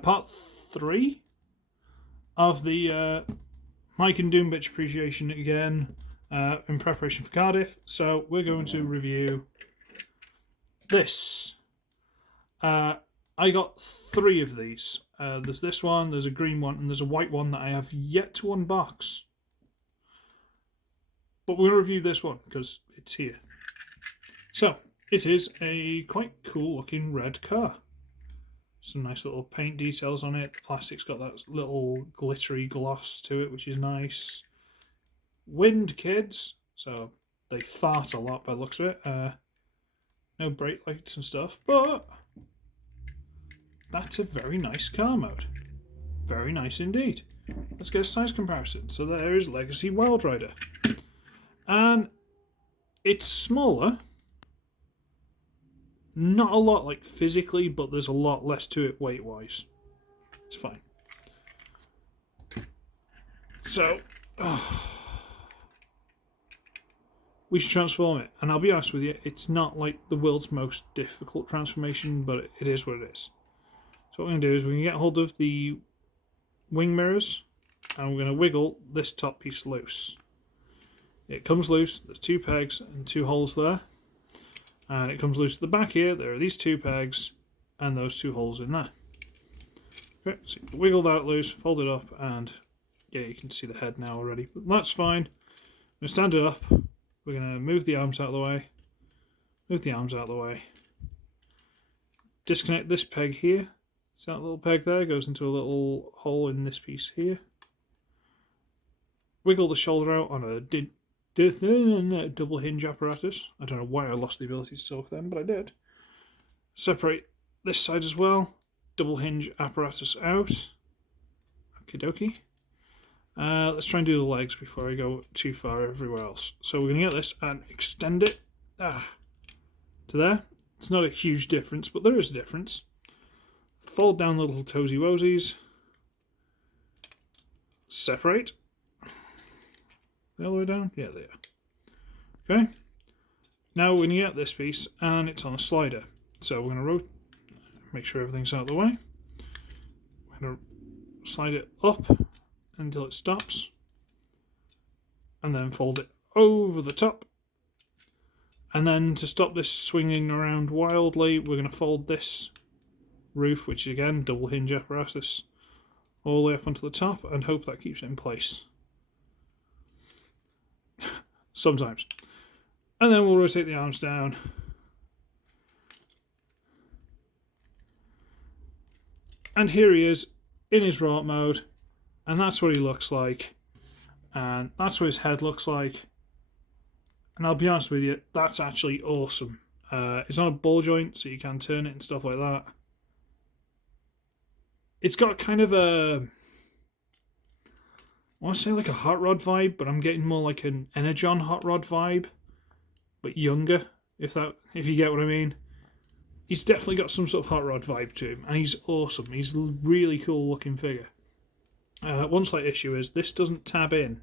part 3 of the Mike and Doom Bitch appreciation again in preparation for Cardiff. So we're going to review this. I got 3 of these. There's this one, there's a green one, and there's a white one that I have yet to unbox. But we're going to review this one because it's here. So, it is a quite cool looking red car. Some nice little paint details on it. The plastic's got that little glittery gloss to it, which is nice. Wind kids, so they fart a lot by the looks of it. No brake lights and stuff, but that's a very nice car mode. Very nice indeed. Let's get a size comparison. So there is Legacy Wild Rider. And it's smaller. Not a lot, like, physically, but there's a lot less to it weight-wise. It's fine. So, we should transform it. And I'll be honest with you, it's not, like, the world's most difficult transformation, but it is what it is. So what we're going to do is we're going to get hold of the wing mirrors, and we're going to wiggle this top piece loose. It comes loose, there's 2 pegs and 2 holes there. And it comes loose at the back here. There are these 2 pegs and those 2 holes in there. Okay, so you wiggle that loose, fold it up, and yeah, you can see the head now already. But that's fine. I'm going to stand it up. We're going to move the arms out of the way. Move the arms out of the way. Disconnect this peg here. So that little peg there goes into a little hole in this piece here. Wiggle the shoulder out on a double hinge apparatus. I don't know why I lost the ability to talk then, but I did. Separate this side as well. Double hinge apparatus out. Okie dokie. Let's try and do the legs before I go too far everywhere else. So we're going to get this and extend it to there. It's not a huge difference, but there is a difference. Fold down the little toesy woesies. Separate. The other way down? Yeah, there. Okay. Now we're going to get this piece, and it's on a slider. So we're going to make sure everything's out of the way. We're going to slide it up until it stops, and then fold it over the top. And then to stop this swinging around wildly, we're going to fold this roof, which is again double hinge apparatus, all the way up onto the top, and hope that keeps it in place. Sometimes. And then we'll rotate the arms down. And here he is in his rot mode. And that's what he looks like. And that's what his head looks like. And I'll be honest with you, that's actually awesome. It's on a ball joint, so you can turn it and stuff like that. It's got kind of a... I want to say like a Hot Rod vibe, but I'm getting more like an Energon Hot Rod vibe, but younger, if you get what I mean. He's definitely got some sort of Hot Rod vibe to him, and he's awesome. He's a really cool looking figure. One slight issue is this doesn't tab in.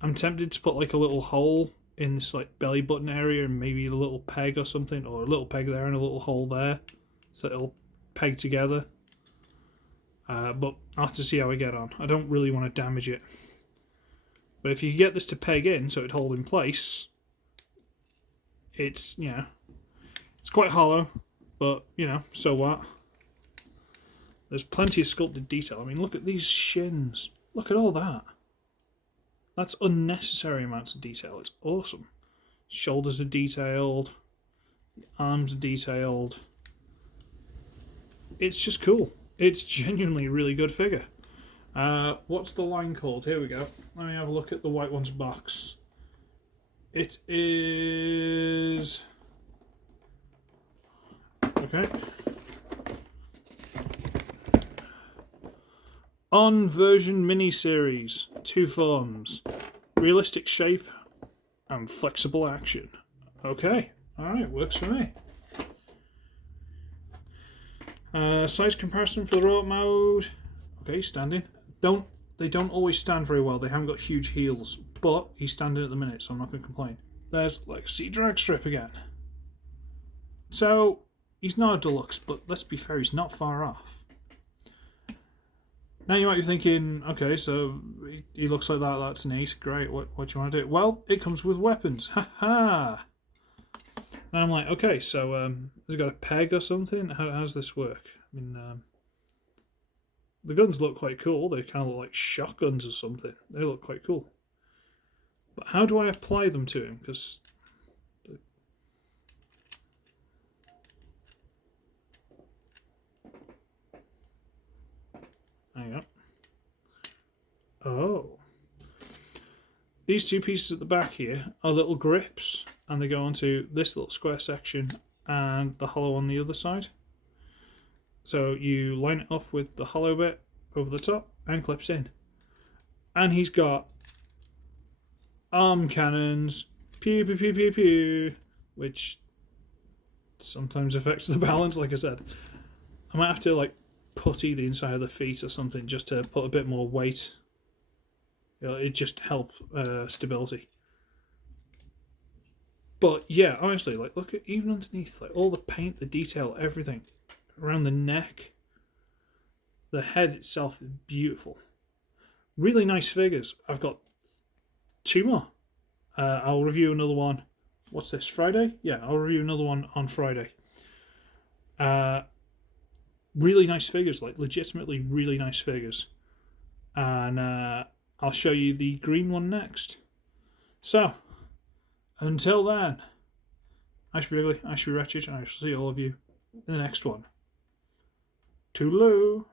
I'm tempted to put like a little hole in this like belly button area and maybe a little peg or something, or a little peg there and a little hole there, so it'll peg together. But I'll have to see how I get on. I don't really want to damage it. But if you get this to peg in so it'd hold in place, it's, you know, it's quite hollow, but, you know, so what? There's plenty of sculpted detail. I mean, look at these shins. Look at all that. That's unnecessary amounts of detail. It's awesome. Shoulders are detailed. Arms are detailed. It's just cool. It's genuinely a really good figure. What's the line called? Here we go. Let me have a look at the white one's box. It is... Okay. On version miniseries, 2 forms. Realistic shape and flexible action. Okay. Alright, works for me. Size comparison for the robot mode. Okay, standing. They don't always stand very well. They haven't got huge heels, but he's standing at the minute, so I'm not going to complain. There's Legacy Drag Strip again. So he's not a deluxe, but let's be fair, he's not far off. Now you might be thinking, okay, so he looks like that, that's neat, great, what do you want to do? Well, it comes with weapons, haha! And I'm like, okay, so has it got a peg or something? How's this work? I mean, the guns look quite cool, they kind of look like shotguns or something, they look quite cool. But how do I apply them to him? Because... hang on. Oh. These two pieces at the back here are little grips, and they go onto this little square section and the hollow on the other side. So you line it up with the hollow bit over the top and clips in. And he's got arm cannons, pew pew pew pew pew, which sometimes affects the balance, like I said. I might have to like putty the inside of the feet or something just to put a bit more weight. It just help stability. But yeah, honestly, like look at even underneath, like all the paint, the detail, everything around the neck. The head itself is beautiful. Really nice figures. I've got 2 more. I'll review another one. What's this, Friday? Yeah, I'll review another one on Friday. Really nice figures, like legitimately really nice figures. And I'll show you the green one next. So, until then, I should be ugly, I should be wretched, and I shall see all of you in the next one. Toodaloo!